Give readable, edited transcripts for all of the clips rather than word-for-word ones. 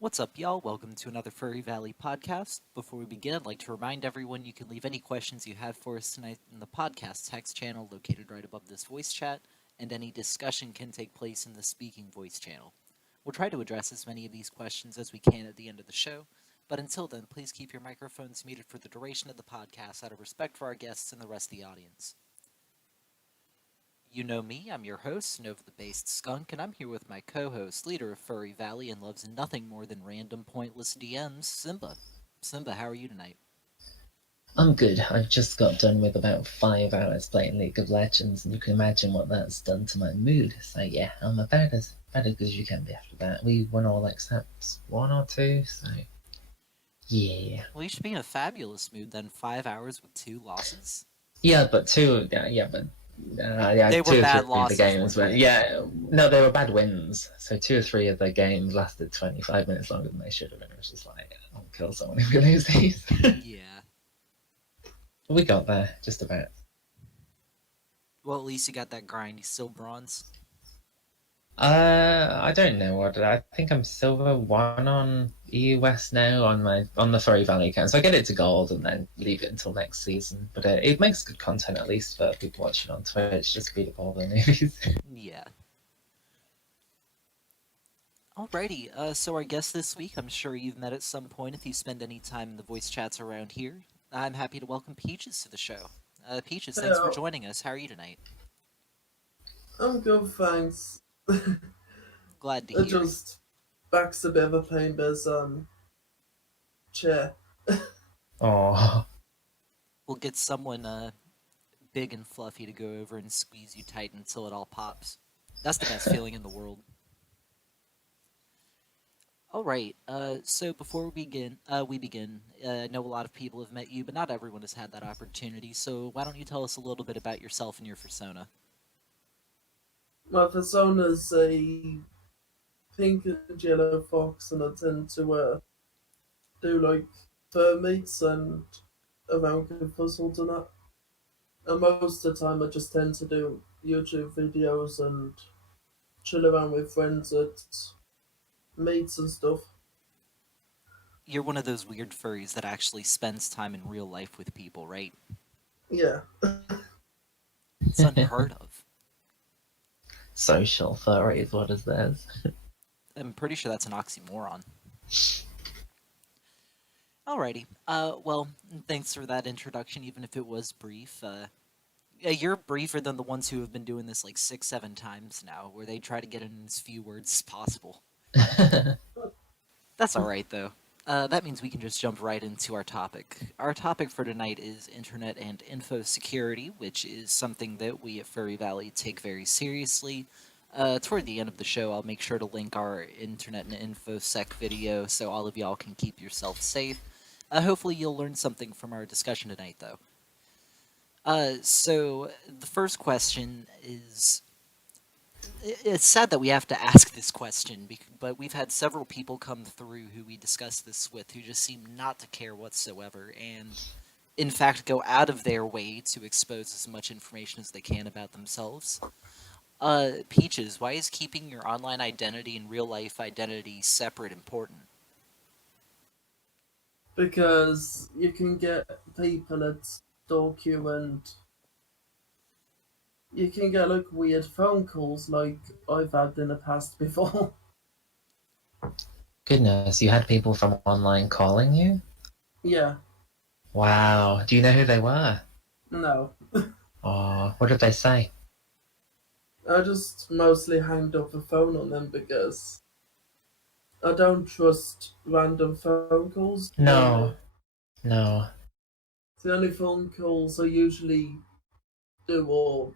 What's up, y'all? Welcome to another Furry Valley podcast. Before we begin, I'd like to remind everyone you can leave any questions you have for us tonight in the podcast text channel located right above this voice chat, and any discussion can take place in the speaking voice channel. We'll try to address as many of these questions as we can at the end of the show, but until then, please keep your microphones muted for the duration of the podcast out of respect for our guests and the rest of the audience. You know me, I'm your host, Nova the Based Skunk, and I'm here with my co-host, leader of Furry Valley and loves nothing more than random pointless DMs, Simba. Simba, how are you tonight? I'm good. I've just got done with about 5 hours playing League of Legends, and you can imagine what that's done to my mood. So yeah, I'm about as good as you can be after that. We won all except one or two, so yeah. Well, you should be in a fabulous mood then. 5 hours with 2 losses? Yeah, but two. Yeah, but yeah, They were two or bad three of the losses, games. weren't But they? yeah, no, they were bad wins. So two or three of the games lasted 25 minutes longer than they should have, and it was just like, I'll kill someone if we lose these. Yeah. We got there, just about. Well, at least you got that grind. You still bronze? I don't know what I think I'm silver one on EU West now on the Furry Valley account. So I get it to gold and then leave it until next season. But it makes good content at least for people watching on Twitch. Just beat up all the newbies. Yeah. Alrighty, so our guest this week, I'm sure you've met at some point if you spend any time in the voice chats around here. I'm happy to welcome Peaches to the show. Peaches, thanks for Yeah, joining us. How are you tonight? I'm good, thanks. Glad to It hear. just back's a bit of a pain, but chair. Oh, We'll get someone big and fluffy to go over and squeeze you tight until it all pops. That's the best feeling in the world. All right. So before we begin. I know a lot of people have met you, but not everyone has had that opportunity. So why don't you tell us a little bit about yourself and your persona? My persona's a pink and yellow fox, and I tend to do like fur meets and around with puzzles and that. And most of the time, I just tend to do YouTube videos and chill around with friends at meets and stuff. You're one of those weird furries that actually spends time in real life with people, right? Yeah, It's unheard of. social furry is what it says. I'm pretty sure that's an oxymoron. Alrighty. Well, thanks for that introduction, even if it was brief. Yeah, you're briefer than the ones who have been doing this like 6, 7 times now, where they try to get in as few words as possible. That's alright, though. That means we can just jump right into our topic. Our topic for tonight is internet and info security, which is something that we at Furry Valley take very seriously. Toward the end of the show, I'll make sure to link our internet and infosec video so all of y'all can keep yourself safe. Hopefully, you'll learn something from our discussion tonight, though. So the first question is, it's sad that we have to ask this question, but we've had several people come through who we discussed this with who just seem not to care whatsoever, and in fact go out of their way to expose as much information as they can about themselves. Peaches, why is keeping your online identity and real life identity separate important? because you can get people that stalk you, and you can get like weird phone calls like I've had in the past before. Goodness, you had people from online calling you? Yeah, Wow. Do you know who they were? no. Oh, what did they say? I just mostly hanged up the phone on them because I don't trust random phone calls No, normally. no. The only phone calls I usually do or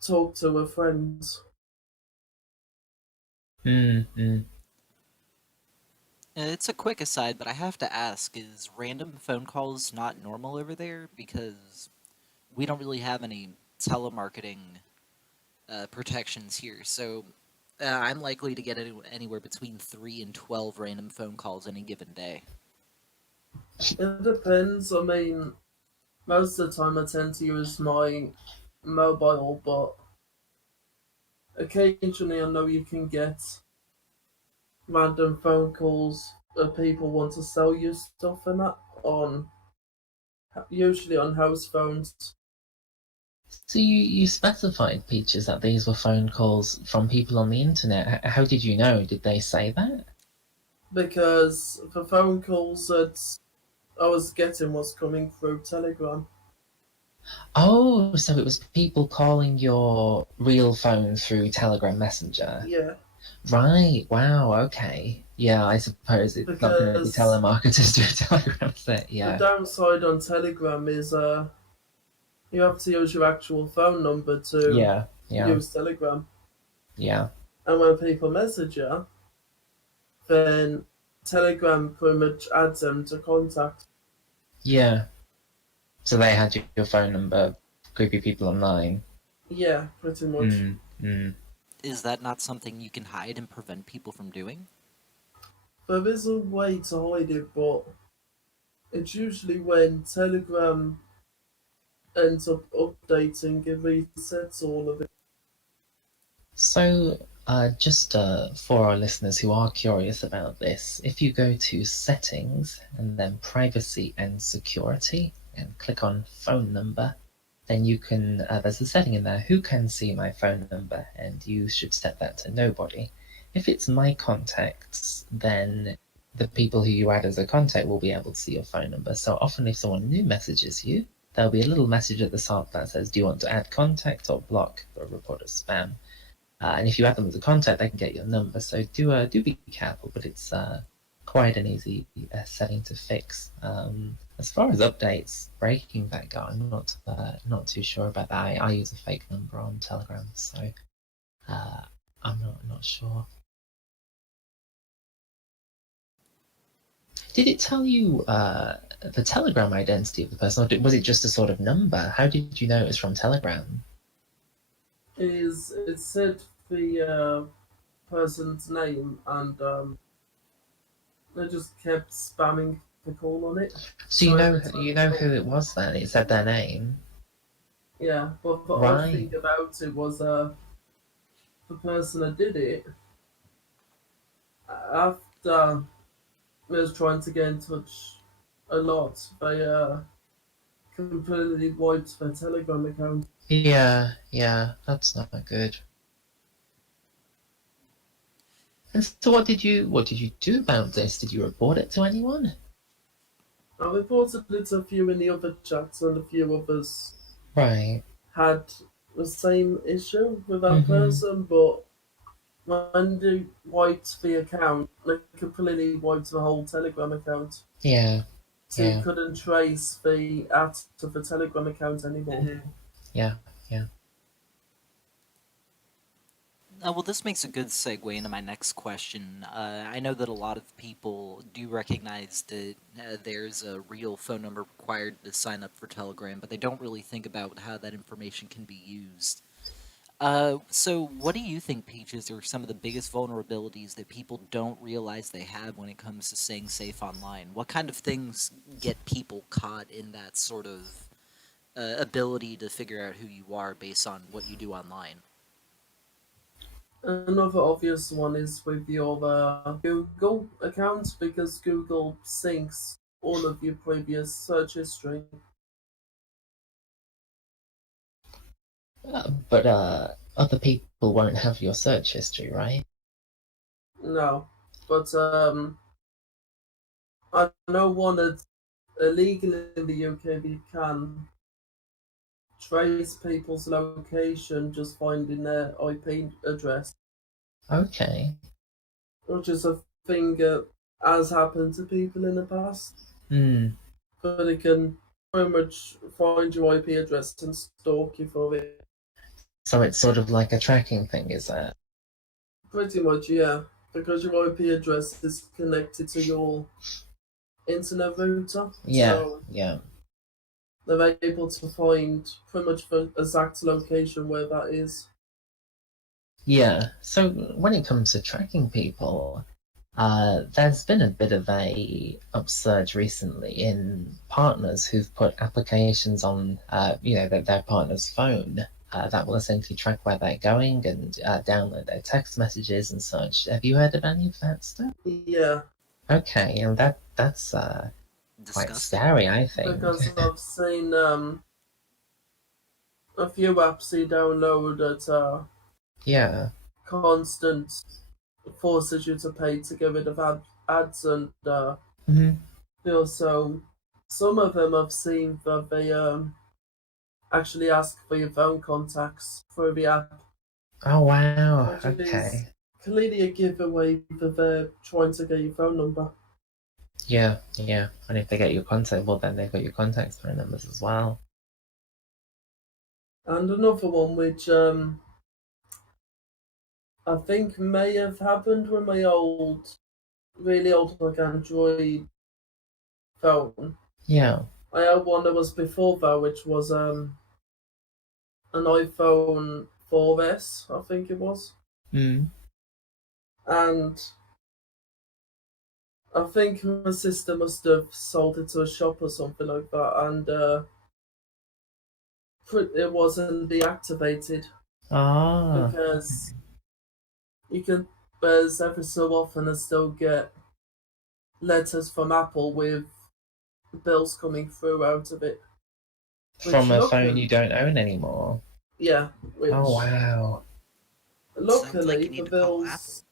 talk to are friends. Mm. It's a quick aside, but I have to ask, is random phone calls not normal over there? Because we don't really have any telemarketing protections here, so I'm likely to get anywhere between 3 and 12 random phone calls any given day. It depends. I mean, most of the time I tend to use my mobile, but occasionally I know you can get random phone calls that people want to sell you stuff and that on usually on house phones. So you specified, Peaches, that these were phone calls from people on the internet. How did you know? Did they say that? Because the phone calls that I was getting was coming through Telegram. Oh, so it was people calling your real phone through Telegram Messenger. Yeah, Right, wow, okay. Yeah, I suppose it's not going to be because telemarketers through Telegram, is it? the Yeah. downside on Telegram is you have to use your actual phone number to Yeah, yeah, use Telegram. yeah, And when people message you, then Telegram pretty much adds them to contact. yeah. So they had your phone number, creepy people online. Yeah, pretty much. Mm, mm. Is that not something you can hide and prevent people from doing? There is a way to hide it, but it's usually when Telegram ends up updating, it resets all of it. So, just for our listeners who are curious about this, if you go to Settings and then Privacy and Security and click on Phone Number, then you can, there's a setting in there, who can see my phone number, and you should set that to nobody. If it's my contacts, then the people who you add as a contact will be able to see your phone number. So often if someone new messages you, there'll be a little message at the top that says, do you want to add contact or block or report as spam? And if you add them as a contact, they can get your number. So do be careful, but it's quite an easy setting to fix. As far as updates, breaking that go, I'm not too sure about that. I use a fake number on Telegram, so I'm not sure. Did it tell you the Telegram identity of the person, or was it just a sort of number? How did you know it was from Telegram? It said the person's name and they just kept spamming the call on it. So So every time you you know call, who it was then? It said their name. yeah. But the odd Right. thing about it was the person that did it after was trying to get in touch a lot. They completely wiped their Telegram account. Yeah, that's not good. And so what did you do about this? Did you report it to anyone? I reported it to a few in the other chats, and a few others Right. had the same issue with that Mm-hmm. person, but when they wiped the account, they completely wiped the whole Telegram account. Yeah, So you yeah, couldn't trace the at to the Telegram account anymore. yeah, yeah. Well, this makes a good segue into my next question. I know that a lot of people do recognize that there's a real phone number required to sign up for Telegram, but they don't really think about how that information can be used. So what do you think, Peaches, are some of the biggest vulnerabilities that people don't realize they have when it comes to staying safe online? What kind of things get people caught in that sort of ability to figure out who you are based on what you do online? Another obvious one is with your Google account because Google syncs all of your previous search history. But other people won't have your search history, right? No, but I know one that's illegal in the UK. We can trace people's location just finding their IP address, Okay. which is a thing that has happened to people in the past. Hmm. But it can pretty much find your IP address and stalk you for it. So it's sort of like a tracking thing, is that? Pretty much, yeah. Because your IP address is connected to your internet router, Yeah, so yeah. they're able to find pretty much the exact location where that is. Yeah. So when it comes to tracking people, there's been a bit of a upsurge recently in partners who've put applications on, their partner's phone, that will essentially track where they're going and download their text messages and such. Have you heard of any of that stuff? Yeah, Okay, and that's quite Disgusting. scary, I think. because I've seen a few apps you download that are Yeah. constant forces you to pay to get rid of ads, and Hmm. also some of them I've seen that they actually ask for your phone contacts through the app, Oh wow. which is Okay. clearly a giveaway that they're trying to get your phone number. Yeah, yeah. And if they get your contact, well, then they've got your contact phone numbers as well. And another one which I think may have happened with my really old like Android phone. Yeah. I had one that was before that, which was an iPhone 4S, I think it was, Mm. and I think my sister must have sold it to a shop or something like that, and it wasn't deactivated Ah. because you can, there's every so often I still get letters from Apple with bills coming through out of it, which From a phone you luckily, don't own anymore. yeah, Oh which wow. Sounds like luckily you the need to call Apple. bills,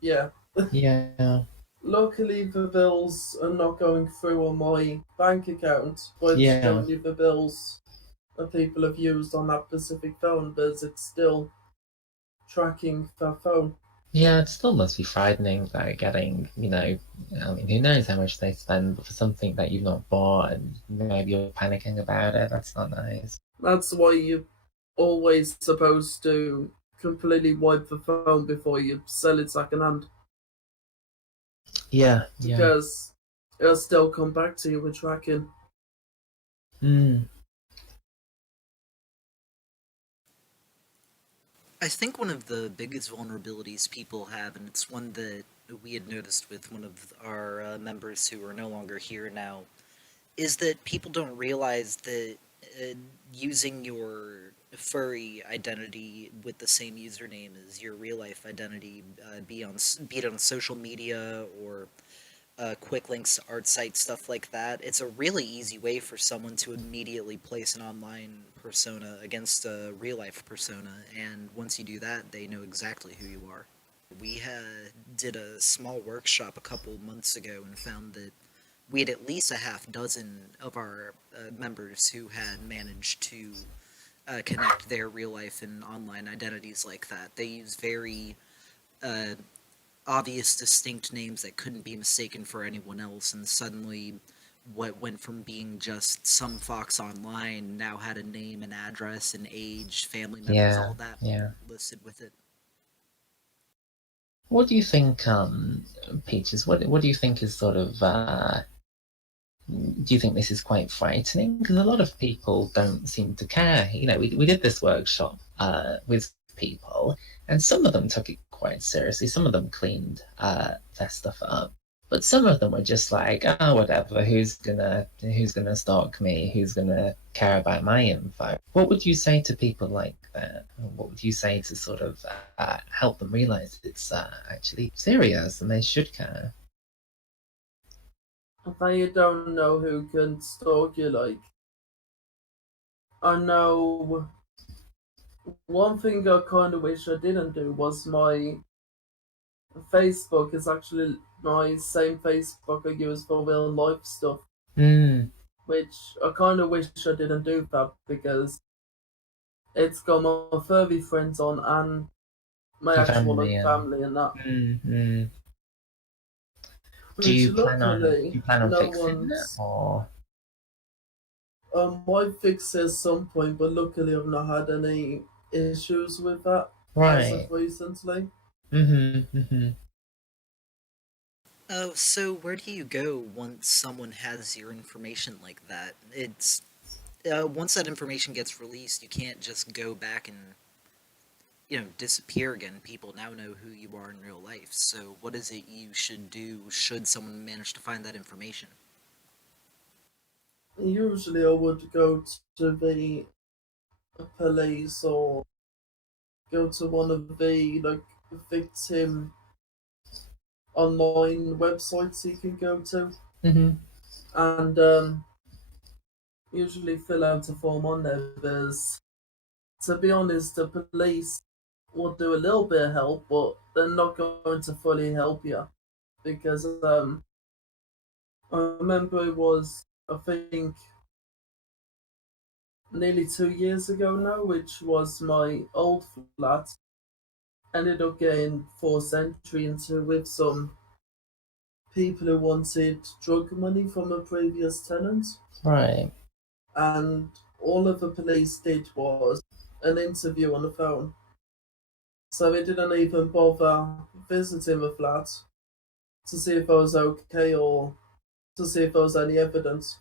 yeah, Yeah. luckily the bills are not going through on my bank account, but it's Yeah. showing you the bills that people have used on that specific phone, but it's still tracking that phone. Yeah, it still must be frightening that getting, I mean, who knows how much they spend for something that you've not bought and maybe you're panicking about it. That's not nice. That's why you're always supposed to completely wipe the phone before you sell it secondhand, Yeah, yeah. because it'll still come back to you with tracking. Mm. I think one of the biggest vulnerabilities people have, and it's one that we had noticed with one of our members who are no longer here now, is that people don't realize that uh, using your furry identity with the same username as your real life identity, be it on social media or quick links to art sites, stuff like that. It's a really easy way for someone to immediately place an online persona against a real life persona, and once you do that, they know exactly who you are. We did a small workshop a couple months ago and found that we had at least a half dozen of our members who had managed to connect their real life and online identities like that. They use very uh, obvious, distinct names that couldn't be mistaken for anyone else, and suddenly what went from being just some fox online now had a name, an address, an age, family members, Yeah, all that yeah. listed with it. What do you think, Peaches? What do you think is sort of do you think this is quite frightening? Because a lot of people don't seem to care. We did this workshop with people, and some of them took it quite seriously. Some of them cleaned their stuff up, but some of them were just like, oh, whatever. Who's gonna stalk me? Who's gonna care about my info? What would you say to people like that? What would you say to sort of help them realize it's actually serious and they should care? If I don't know who can stalk you, like, I know one thing I kind of wish I didn't do was my Facebook is actually my same Facebook I use for real life stuff, Mm, which I kind of wish I didn't do that because it's got my furry friends on and my your actual family like and family and that, mm. Do which you plan on do luckily you plan on no fixing it one's. or Might fix it at some point, but luckily I've not had any issues with that as of right? recently. Mm-hmm. Oh, so where do you go once someone has your information like that? It's once that information gets released, you can't just go back and disappear again. People now know who you are in real life. So what is it you should do should someone manage to find that information? Usually I would go to the police or go to one of the victim online websites you can go to Hmm. and usually fill out a form on there. Because to be honest, the police will do a little bit of help, but they're not going to fully help you because I remember it was, I think, nearly 2 years ago now, which was my old flat. Ended up getting forced entry into with some people who wanted drug money from a previous tenant, Right. and all of the police did was an interview on the phone. So they didn't even bother visiting the flat to see if I was okay or to see if there was any evidence.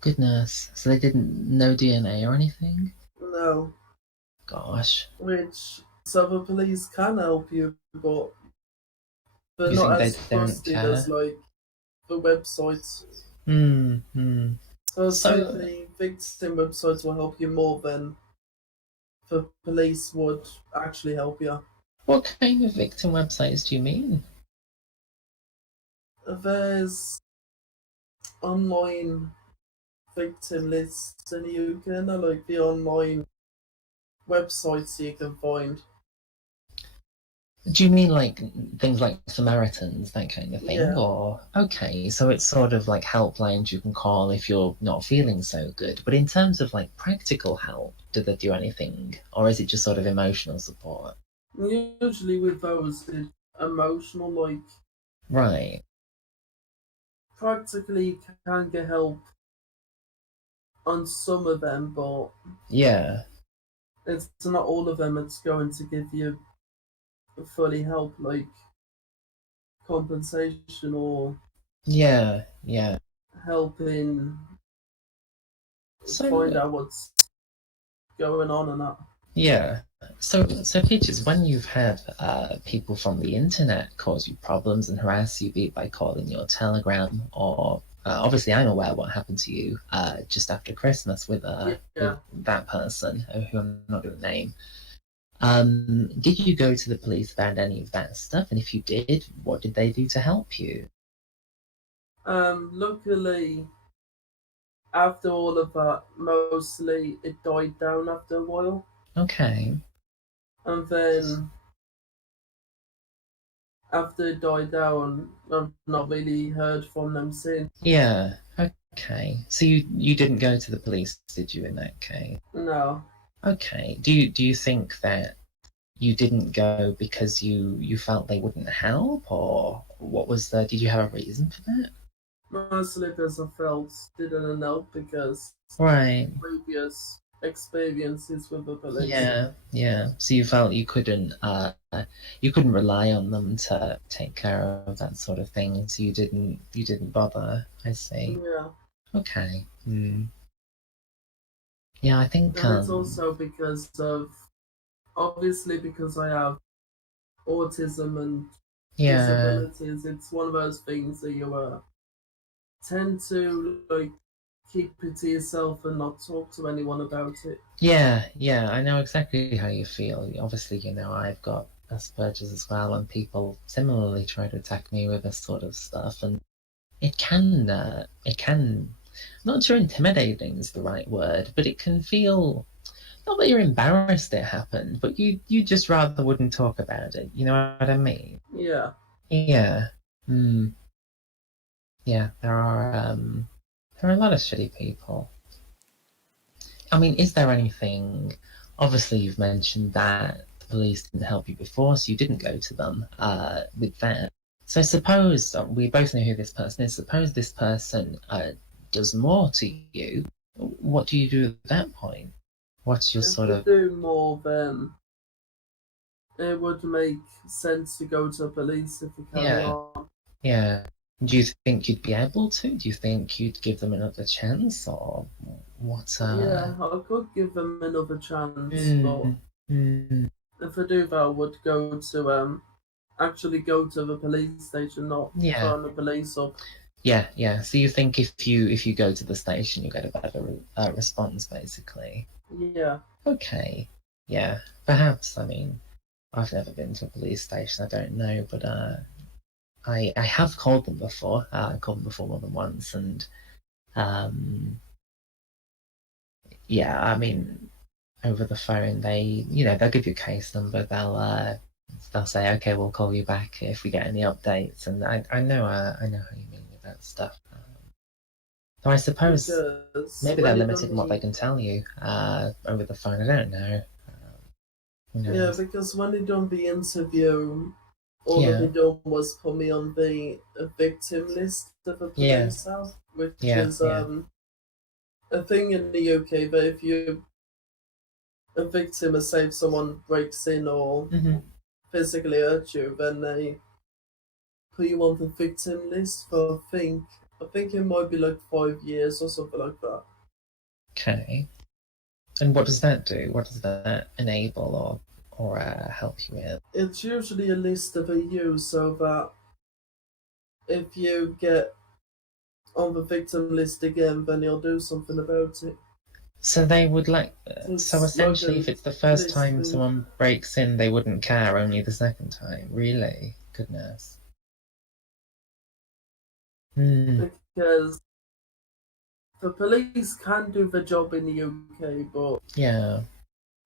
Goodness. So they didn't no DNA or anything? No, Gosh. which so the police can help you, but they're You not think they as don't trusted as care? like the websites. Hmm. Hmm. So I'd say So, the victim websites will help you more than the police would actually help you. what kind of victim websites do you mean? There's online victim lists in the UK, and like the online websites you can find. Do you mean like things like Samaritans, that kind of thing? Yeah, Or, okay, so it's sort of like helplines you can call if you're not feeling so good. But in terms of like practical help, do they do anything? Or is it just sort of emotional support? usually with those, it's emotional. Like Right. practically, you can get help on some of them, but Yeah. it's not all of them. It's going to give you fully help, like compensation or Yeah. Yeah. helping find So, out what's going on and that. yeah. So Peaches, when you've had people from the internet cause you problems and harass you, be it by calling your Telegram or obviously I'm aware what happened to you just after Christmas with Yeah. that person who I'm not going to name. Did you go to the police about any of that stuff? And if you did, what did they do to help you? Luckily, after all of that, mostly it died down after a while, Okay. and then after it died down, I've not really heard from them since. Yeah. Okay. So you didn't go to the police, did you, in that case? No, Okay. Do you think that you didn't go because you felt they wouldn't help, or what was the? Did you have a reason for that? mostly because I felt didn't help because Right. previous experiences with the police. Yeah. Yeah. So you felt you couldn't rely on them to take care of that sort of thing, so you didn't bother. I see. Yeah, Okay. Hmm. Yeah, I think and it's also because of obviously because I have autism and yeah. disabilities. It's one of those things that you tend to like keep it to yourself and not talk to anyone about it. Yeah, yeah, I know exactly how you feel. Obviously, I've got Asperger's as well, and people similarly try to attack me with this sort of stuff, and it can, not sure intimidating is the right word, but it can feel, not that you're embarrassed it happened, but you just rather wouldn't talk about it. You know what I mean? Yeah. Yeah. Mm, yeah, there are a lot of shitty people. I mean, is there anything? Obviously, you've mentioned that the police didn't help you before, so you didn't go to them with that. So suppose we both know who this person is. Suppose this person does more to you. What do you do at that point? What's your If sort they of? do more, then it would make sense to go to police if you carry Yeah, on. yeah. Do you think you'd be able to? Do you think you'd give them another chance, or what? Yeah, I could give them another chance, but Mm, mm, if I do that, I would go to actually go to the police station, not yeah. phone the police up. Yeah, yeah. So you think if you go to the station, you get a better response, basically. Yeah. Okay. Yeah. Perhaps. I mean, I've never been to a police station. I don't know, but I have called them before. I called them before more than once, and um, yeah. I mean, over the phone, they'll give you a case number. They'll say, okay, we'll call you back if we get any updates. And I know how you mean with that stuff. So I suppose Because maybe they're when you limited done in what they the can tell you over the phone. I don't know. Who yeah, knows? because when you done the interview, all of Yeah, it done was put me on the victim list that the yeah, police have, which yeah, is yeah. a thing in the UK. That if you a victim, or say if someone breaks in or Hmm. physically hurt you, then they put you on the victim list for I think it might be like 5 years or something like that. Okay. And what does that do? What does that enable or help you with? It's usually a list that they use so that if you get on the victim list again, then you'll do something about it. So they would so It's like essentially, a if it's the first list time thing someone breaks in, they wouldn't care. Only the second time. Really? Goodness. Hmm. because the police can do the job in the UK, but Yeah.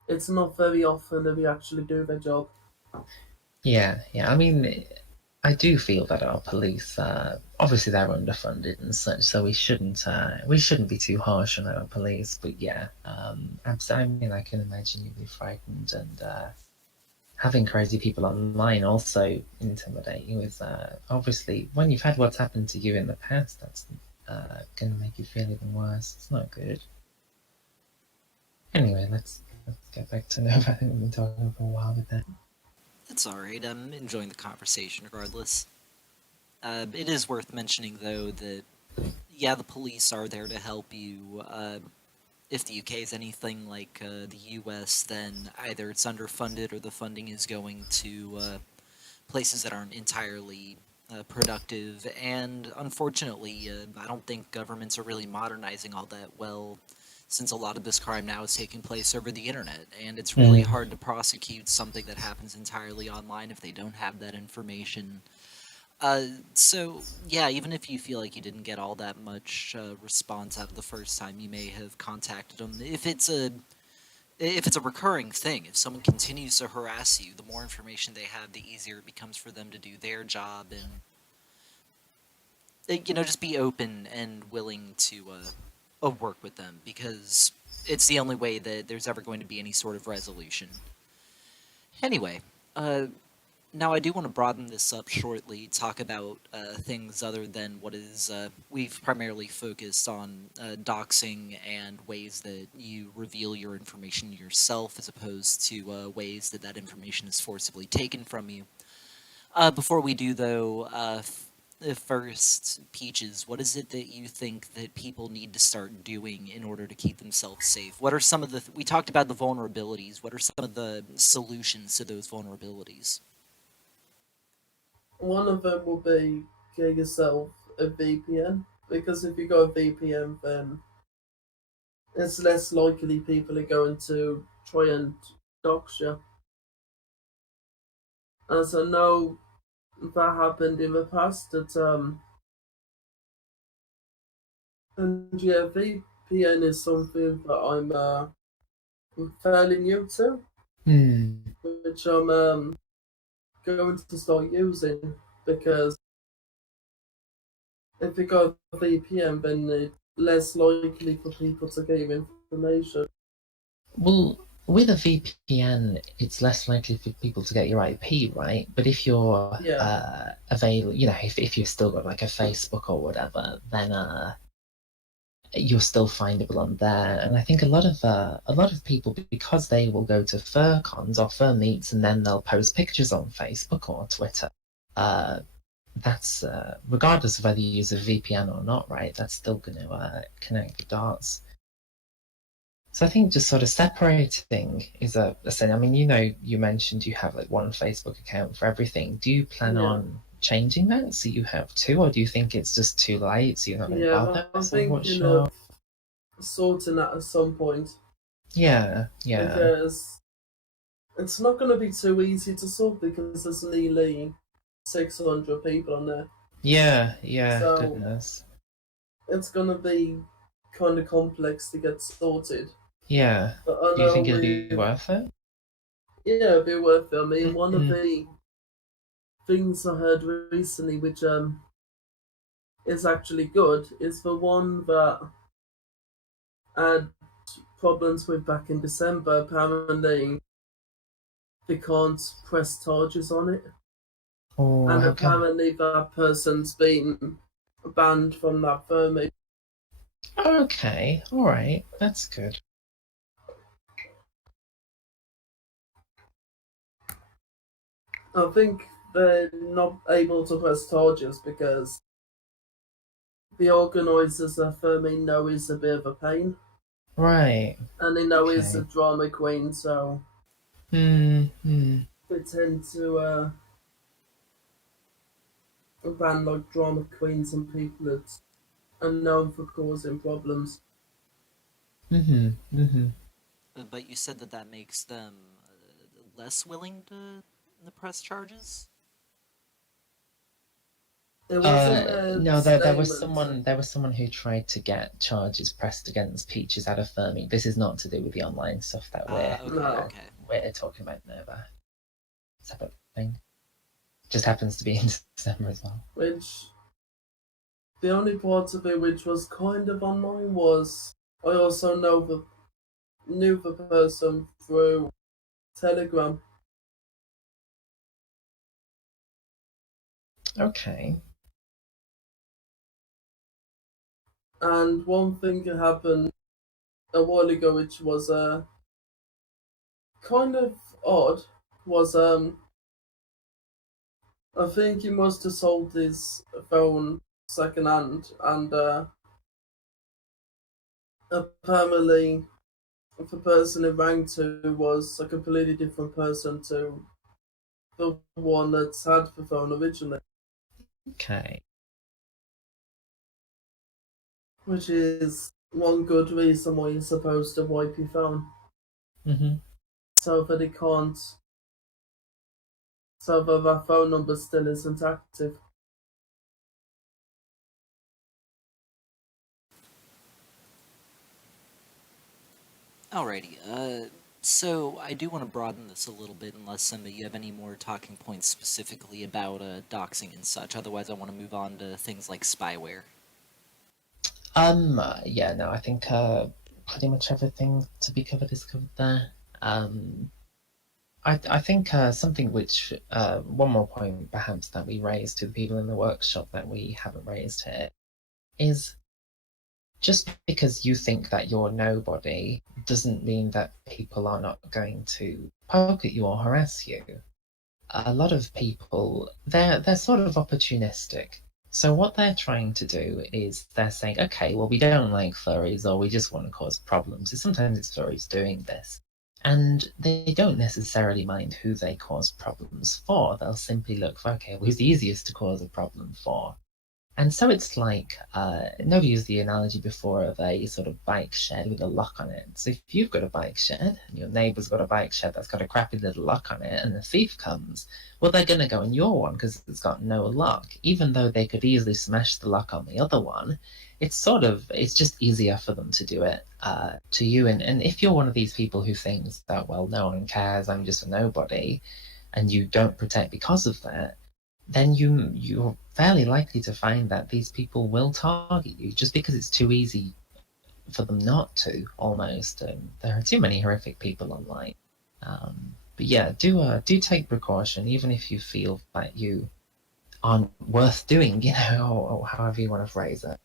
it's not very often that they actually do their job. Yeah. Yeah. I mean, I do feel that our police, obviously, they're underfunded and such, so we shouldn't be too harsh on our police. But yeah, I mean, I can imagine you'd be frightened, and having crazy people online also intimidate you. Is obviously when you've had what's happened to you in the past, that's going to make you feel even worse. It's not good. Anyway, let's get back to Nova. I think we've been talking for a while with that. It's alright, I'm enjoying the conversation regardless. It is worth mentioning, though, that, yeah, the police are there to help you. If the UK is anything like the US, then either it's underfunded or the funding is going to places that aren't entirely productive. And unfortunately, I don't think governments are really modernizing all that well, since a lot of this crime now is taking place over the internet. And it's really Mm. hard to prosecute something that happens entirely online if they don't have that information. So yeah, even if you feel like you didn't get all that much response out of the first time you may have contacted them, if it's a recurring thing, if someone continues to harass you, the more information they have, the easier it becomes for them to do their job, and just be open and willing to work with them, because it's the only way that there's ever going to be any sort of resolution. Anyway, uh, now I do want to broaden this up shortly, talk about things other than what is we've primarily focused on doxing and ways that you reveal your information yourself, as opposed to ways that that information is forcibly taken from you. Before we do, though, first, Peaches, what is it that you think that people need to start doing in order to keep themselves safe? What are some of we talked about the vulnerabilities. What are some of the solutions to those vulnerabilities? One of them will be get yourself a VPN, because if you got a VPN, then it's less likely people are going to try and dox you. As I know that happened in the past, and yeah, VPN is something that I'm fairly new to, Hmm. which I'm going to start using, because if you got a VPN, then it's less likely for people to get your information. Well, with a VPN, it's less likely for people to get your IP, right? But if you're Yeah, available, if you've still got like a Facebook or whatever, then you're still findable on there. And I think a lot of people, because they will go to fur cons or fur meets, and then they'll post pictures on Facebook or Twitter. Uh, that's regardless of whether you use a VPN or not, right? That's still going to connect the dots. So I think just sort of separating is a sin. I mean, you mentioned you have like one Facebook account for everything. Do you plan yeah, on changing that so you have two, or do you think it's just too late so you're not going to yeah. bother? But I'm So what's thinking of your sorting that at some point. Yeah, yeah, because it's not going to be too easy to sort because there's nearly 600 people on there. yeah, yeah. So Goodness. it's going to be kind of complex to get sorted. Yeah. But I Do you know think it'll be with, worth it? yeah, it'd be worth it. I mean, one of Mm. the things I heard recently, which is actually good, is the one that I had problems with back in December. Apparently, they can't press charges on it, Oh, and how come? apparently that person's been banned from that firm. Okay, all right, that's good. I think they're not able to press charges because the organisers of Fermi know he's a bit of a pain, Right. and they know he's a Okay. drama queen, so Hmm. Hmm. they tend to ban like drama queens and people that are known for causing problems. Mm-hmm. Mm-hmm. But you said that that makes them less willing to press charges. It was in their No, there was statement. someone who tried to get charges pressed against Peaches out of Fermi. This is not to do with the online stuff that Ah, okay, No, okay. we're talking about Nova. Separate thing. Just happens to be in December as well. which the only part of it which was kind of online was I also knew the person through Telegram. Okay. And one thing that happened a while ago, which was kind of odd, was I think he must have sold his phone second hand, and apparently the person it rang to was a completely different person to the one that's had the phone originally, Okay. which is one good reason why you're supposed to wipe your phone Mm-hmm. so that it can't, so that phone number still isn't active. Alrighty. So I do want to broaden this a little bit, unless somebody you have any more talking points specifically about doxing and such. Otherwise, I want to move on to things like spyware. Yeah, no, I think pretty much everything to be covered is covered there. Um, I think something which one more point perhaps that we raised to the people in the workshop that we haven't raised here is just because you think that you're nobody doesn't mean that people are not going to poke at you or harass you. A lot of people they're sort of opportunistic. So what they're trying to do is they're saying, okay, well we don't like furries or we just want to cause problems. Sometimes it's furries doing this. And they don't necessarily mind who they cause problems for. They'll simply look for, okay, well, who's the easiest to cause a problem for? And so it's like, nobody used the analogy before of a sort of bike shed with a lock on it. So if you've got a bike shed and your neighbour's got a bike shed that's got a crappy little lock on it and the thief comes, well, they're going to go in your one because it's got no lock. Even though they could easily smash the lock on the other one, it's just easier for them to do it to you. And if you're one of these people who thinks that, well, no one cares, I'm just a nobody, and you don't protect because of that, then you're fairly likely to find that these people will target you just because it's too easy for them not to. Almost, there are too many horrific people online. But yeah, do take precaution, even if you feel that you aren't worth doing, or however you want to phrase it.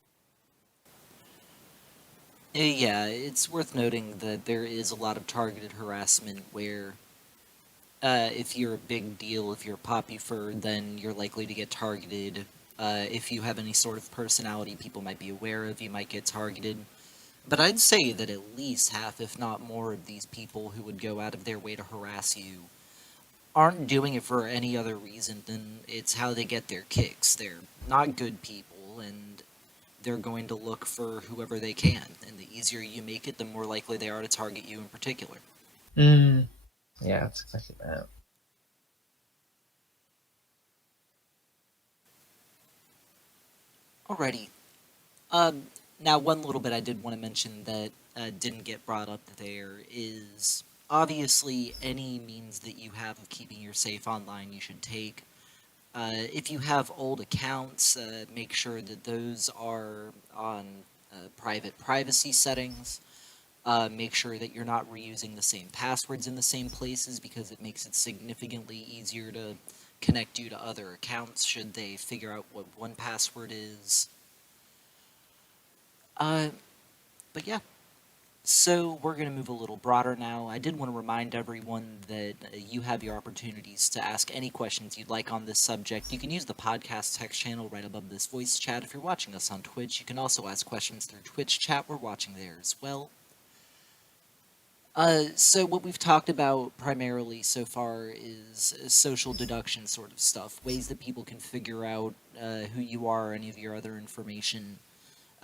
Yeah, it's worth noting that there is a lot of targeted harassment where if you're a big deal, if you're a poppy fur, then you're likely to get targeted. If you have any sort of personality people might be aware of, you might get targeted. But I'd say that at least half, if not more, of these people who would go out of their way to harass you aren't doing it for any other reason than it's how they get their kicks. They're not good people, and they're going to look for whoever they can, and the easier you make it, the more likely they are to target you in particular. Mm, yeah, that's exactly that. Alrighty. Um, Now, one little bit I did want to mention that didn't get brought up there is obviously any means that you have of keeping your safe online you should take. If you have old accounts, make sure that those are on private privacy settings. Make sure that you're not reusing the same passwords in the same places because it makes it significantly easier to connect you to other accounts should they figure out what one password is. Uh, but yeah, so we're going to move a little broader now. I did want to remind everyone that you have your opportunities to ask any questions you'd like on this subject. You can use the podcast text channel right above this voice chat. If you're watching us on Twitch, you can also ask questions through Twitch chat. We're watching there as well. So what we've talked about primarily so far is social deduction sort of stuff, ways that people can figure out who you are or any of your other information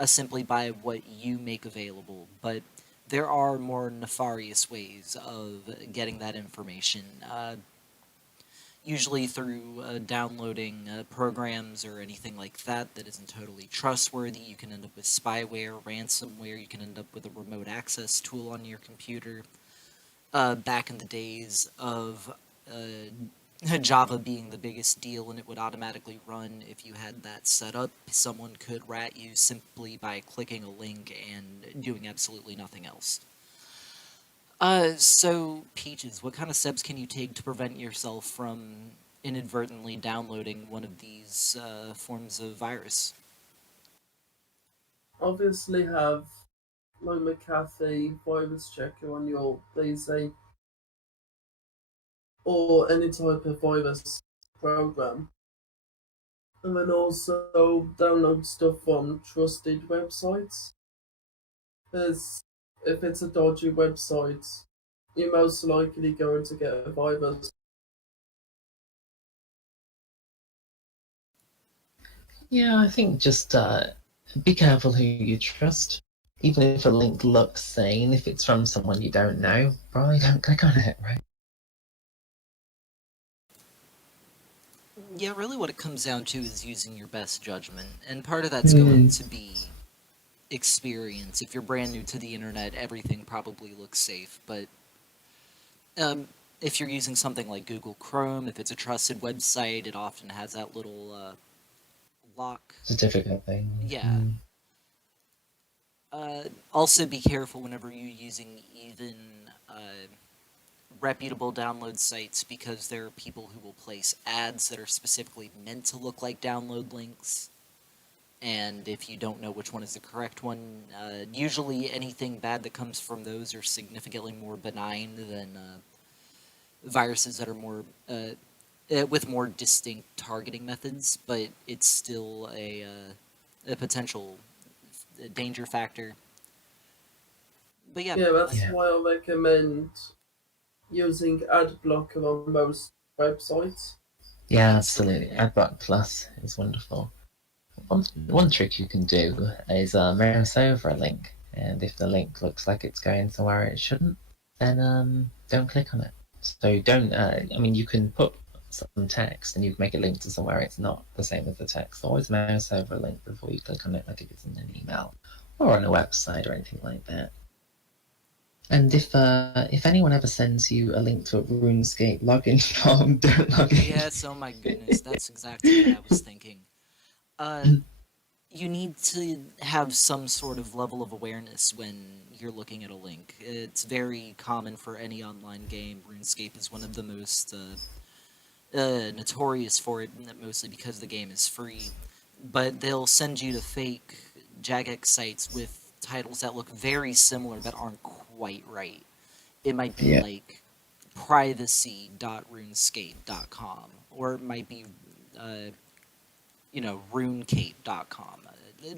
simply by what you make available. But there are more nefarious ways of getting that information, usually through downloading programs or anything like that that isn't totally trustworthy. You can end up with spyware, ransomware, you can end up with a remote access tool on your computer. Back in the days of Java being the biggest deal and it would automatically run if you had that set up, someone could rat you simply by clicking a link and doing absolutely nothing else. So, Peaches, what kind of steps can you take to prevent yourself from inadvertently downloading one of these forms of virus? Obviously, have like McAfee virus checker on your PC or any type of virus program. And then also download stuff from trusted websites. As if it's a dodgy website, you're most likely going to get a virus. Yeah, I think just be careful who you trust. Even if a link looks sane, if it's from someone you don't know, probably don't click on it, right? Yeah, really what it comes down to is using your best judgment, and part of that's going Mm. to be experience. If you're brand new to the internet, everything probably looks safe, but um, if you're using something like Google Chrome, if it's a trusted website, it often has that little lock. Certificate thing. Yeah. Mm. Also, be careful whenever you're using even reputable download sites because there are people who will place ads that are specifically meant to look like download links. And if you don't know which one is the correct one, usually anything bad that comes from those are significantly more benign than viruses that are more with more distinct targeting methods. But it's still a potential danger factor. But yeah, Yeah, that's Yeah. why I recommend using ad blocker on most websites. Yeah, absolutely. absolutely. AdBlock Plus is wonderful. One trick you can do is mouse over a link, and if the link looks like it's going somewhere it shouldn't, then don't click on it. So don't. I mean, you can put some text and you can make it link to somewhere it's not the same as the text. Always mouse over a link before you click on it, like if it's in an email or on a website or anything like that. And if anyone ever sends you a link to a RuneScape login form, don't log in. Yes, oh my goodness, that's exactly what I was thinking. Uh, you need to have some sort of level of awareness when you're looking at a link. It's very common for any online game. RuneScape is one of the most notorious for it, mostly because the game is free. But they'll send you to fake Jagex sites with titles that look very similar but aren't quite right. It might be Yeah. like privacy.runescape.com, or it might be, runecape.com.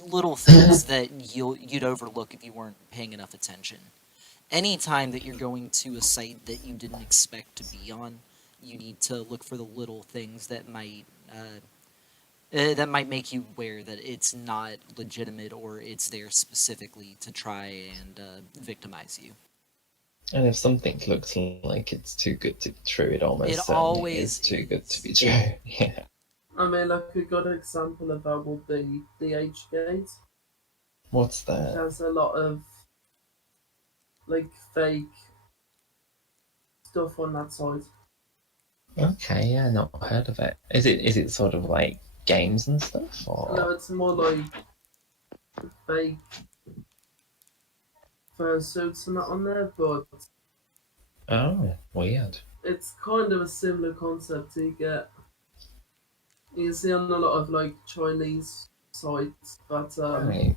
Little things that you'd overlook if you weren't paying enough attention. Anytime that you're going to a site that you didn't expect to be on, you need to look for the little things that might That might make you aware that it's not legitimate or it's there specifically to try and victimize you. And if something looks like it's too good to be true, it It almost certainly is always too good to is. be true. Yeah. I mean, like a good example of that would be the H-Gate, What's which that? has a lot of like fake stuff on that site. Okay, yeah, not heard of it. Is it sort of like games and stuff, No, or it's more like fake fursuits and that on there, but oh, weird. it's kind of a similar concept you see on a lot of like Chinese sites, but Right.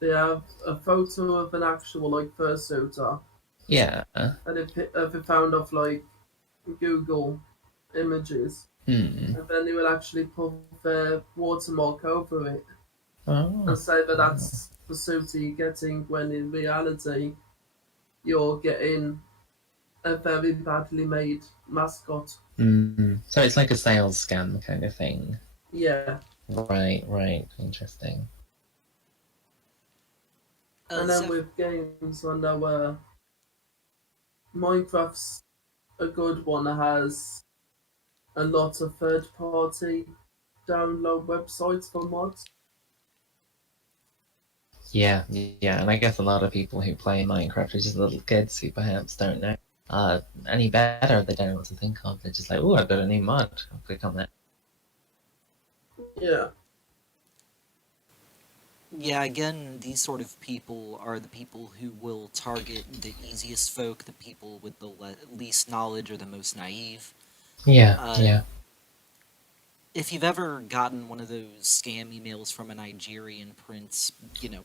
they have a photo of an actual like fursuiter, Yeah. and if it found off like Google images, Hmm. and then they will actually put their watermark over it and Oh. say that that's the suit you're getting, when in reality you're getting a very badly made mascot. Hmm. So it's like a sales scam kind of thing. Yeah, Right. Right. Interesting. and then Zeph, with games, I know Minecraft's a good one that has a lot of third party download websites for mods. Yeah. Yeah. And I guess a lot of people who play Minecraft are just little kids who perhaps don't know any better. They don't know what to think of. They're just like, oh, I've got a new mod. I'll click on that. Yeah, yeah, again, these sort of people are the people who will target the easiest folk, the people with the least knowledge or the most naive. Yeah. Uh, Yeah. if you've ever gotten one of those scam emails from a Nigerian prince,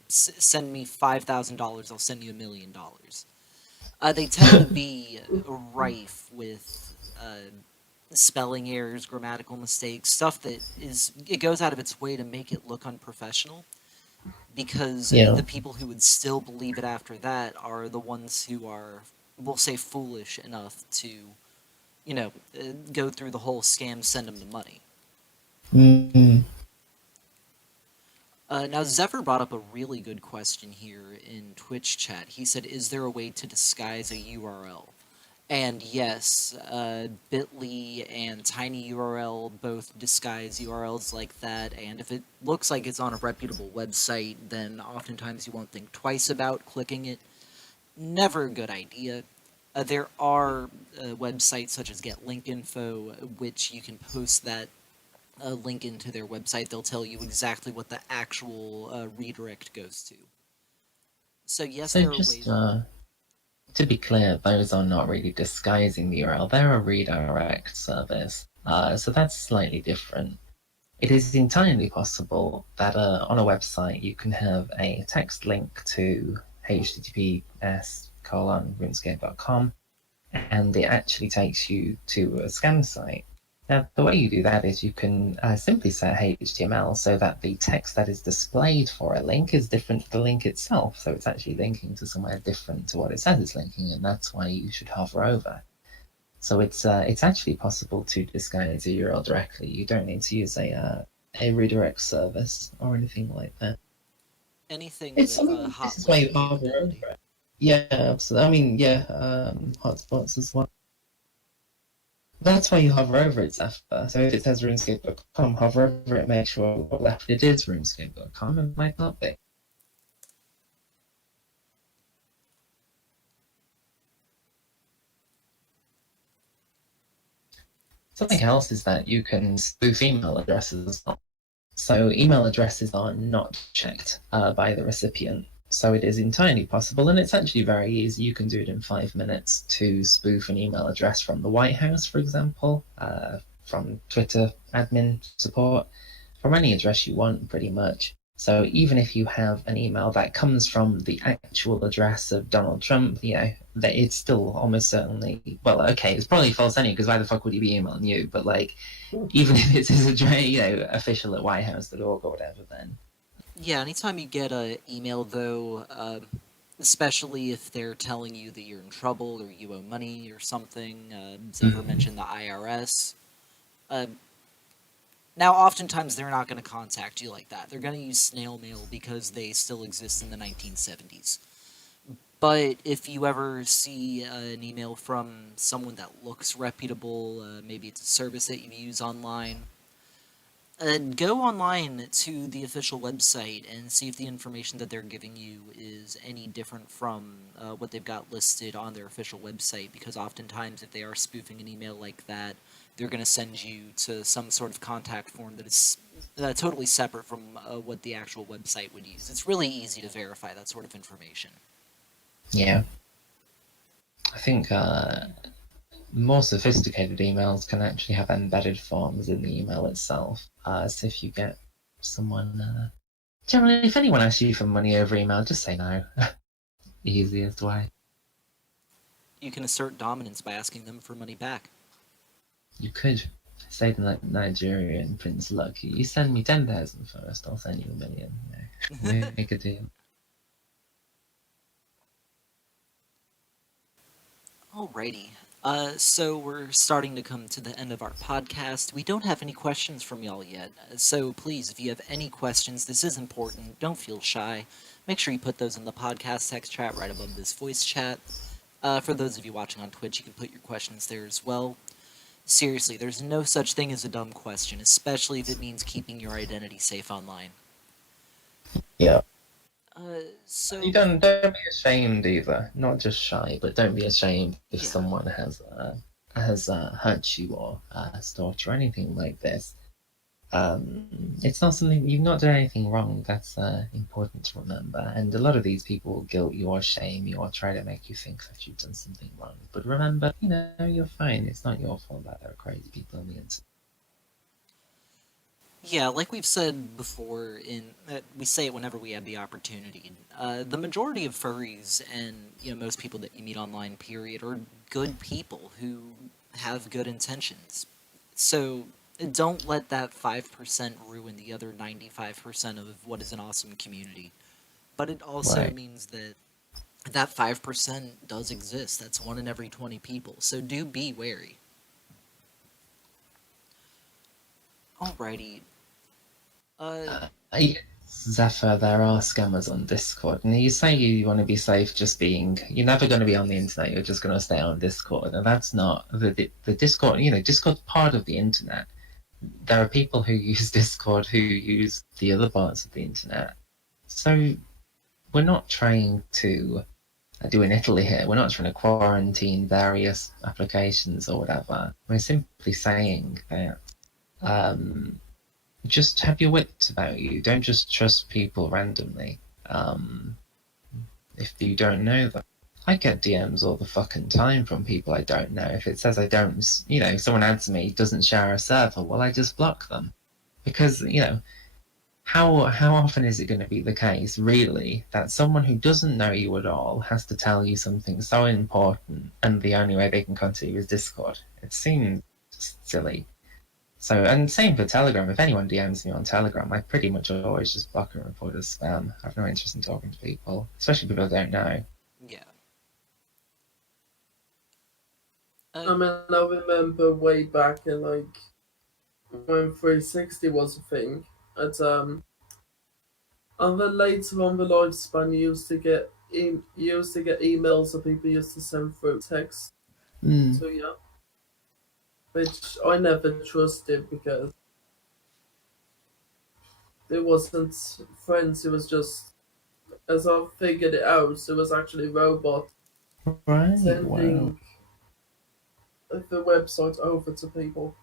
send me $5,000, I'll send you $1,000,000. They tend to be rife with spelling errors, grammatical mistakes, stuff that it goes out of its way to make it look unprofessional. Because Yeah. the people who would still believe it after that are the ones who are, we'll say, foolish enough to, go through the whole scam, send them the money. Mm. Now, Zephyr brought up a really good question here in Twitch chat. He said, is there a way to disguise a URL? And yes, Bitly and TinyURL both disguise URLs like that, and if it looks like it's on a reputable website, then oftentimes you won't think twice about clicking it. Never a good idea. There are websites such as Get Link Info, which you can post that link into their website. They'll tell you exactly what the actual redirect goes to. So yes, So there are just ways. to be clear, those are not really disguising the URL. They're a redirect service. So that's slightly different. It is entirely possible that on a website you can have a text link to https://runescape.com, and it actually takes you to a scam site. Now, the way you do that is you can simply set HTML so that the text that is displayed for a link is different to the link itself. So it's actually linking to somewhere different to what it says it's linking, and that's why you should hover over. So it's actually possible to disguise a URL directly. You don't need to use a redirect service or anything like that. Anything It's with something. This hot is why link you hover over capability. it. Yeah, absolutely. I mean, yeah, hotspots as well. That's why you hover over it, Zephyr. So if it says RuneScape.com, hover over it, make sure what left it is RuneScape.com, and it might not be. Something else is that you can spoof email addresses as well. So email addresses are not checked by the recipient. So it is entirely possible, and it's actually very easy. You can do it in 5 minutes to spoof an email address from the White House, for example, from Twitter admin support, from any address you want, pretty much. So even if you have an email that comes from the actual address of Donald Trump, that it's still almost certainly, well, okay, it's probably false anyway, because why the fuck would he be emailing you? But like, even if it's his address, official at whitehouse.org or whatever, then Yeah, anytime you get an email, though, especially if they're telling you that you're in trouble or you owe money or something, Zephyr mentioned the IRS. Uh, Now, oftentimes they're not going to contact you like that. They're going to use snail mail because they still exist in the 1970s. But if you ever see an email from someone that looks reputable, maybe it's a service that you use online, go online to the official website and see if the information that they're giving you is any different from what they've got listed on their official website. Because oftentimes, if they are spoofing an email like that, they're going to send you to some sort of contact form that is totally separate from what the actual website would use. It's really easy to verify that sort of information. Yeah. I think more sophisticated emails can actually have embedded forms in the email itself. So if you get someone, generally, if anyone asks you for money over email, just say no. Easiest way. You can assert dominance by asking them for money back. You could say to like Nigerian Prince, look, you send me 10,000 first, I'll send you a million. You know, make a deal. Alrighty. So we're starting to come to the end of our podcast. We don't have any questions from y'all yet. So please, if you have any questions, this is important. Don't feel shy. Make sure you put those in the podcast text chat right above this voice chat. For those of you watching on Twitch, you can put your questions there as well. Seriously, there's no such thing as a dumb question, especially if it means keeping your identity safe online. Yeah. So You don't be ashamed either. Not just shy, but don't be ashamed if Yeah. someone has hurt you or stalked you or anything like this. It's not something you've not done anything wrong. That's important to remember. And a lot of these people will guilt you or shame you or try to make you think that you've done something wrong. But remember, you're fine. It's not your fault that there are crazy people on the internet. Yeah, like we've said before, we say it whenever we have the opportunity. The majority of furries and most people that you meet online, period, are good people who have good intentions. So don't let that 5% ruin the other 95% of what is an awesome community. But it also Right. means that that 5% does exist. That's 1 in every 20 people. So do be wary. Alrighty. Zephyr, there are scammers on Discord, and you say you want to be safe just being. You're never going to be on the internet. You're just going to stay on Discord, and that's not the Discord. Discord's part of the internet. There are people who use Discord who use the other parts of the internet. So we're not trying to do in Italy here. We're not trying to quarantine various applications or whatever. We're simply saying that. Just have your wits about you. Don't just trust people randomly. If you don't know them. I get DMs all the fucking time from people I don't know. If it says I don't, if someone adds me, doesn't share a server, well, I just block them. Because, how often is it going to be the case, really, that someone who doesn't know you at all has to tell you something so important and the only way they can contact you is Discord? It seems silly. So, and same for Telegram. If anyone DMs me on Telegram, I pretty much always just block and report as spam. I have no interest in talking to people, especially people I don't know. Yeah. I mean, I remember way back in when 360 was a thing. And then later on the lifespan, you used to get emails that people used to send through text to you, which I never trusted because it wasn't friends. It was just, as I figured it out, it was actually robots Right, wow. sending the website over to people,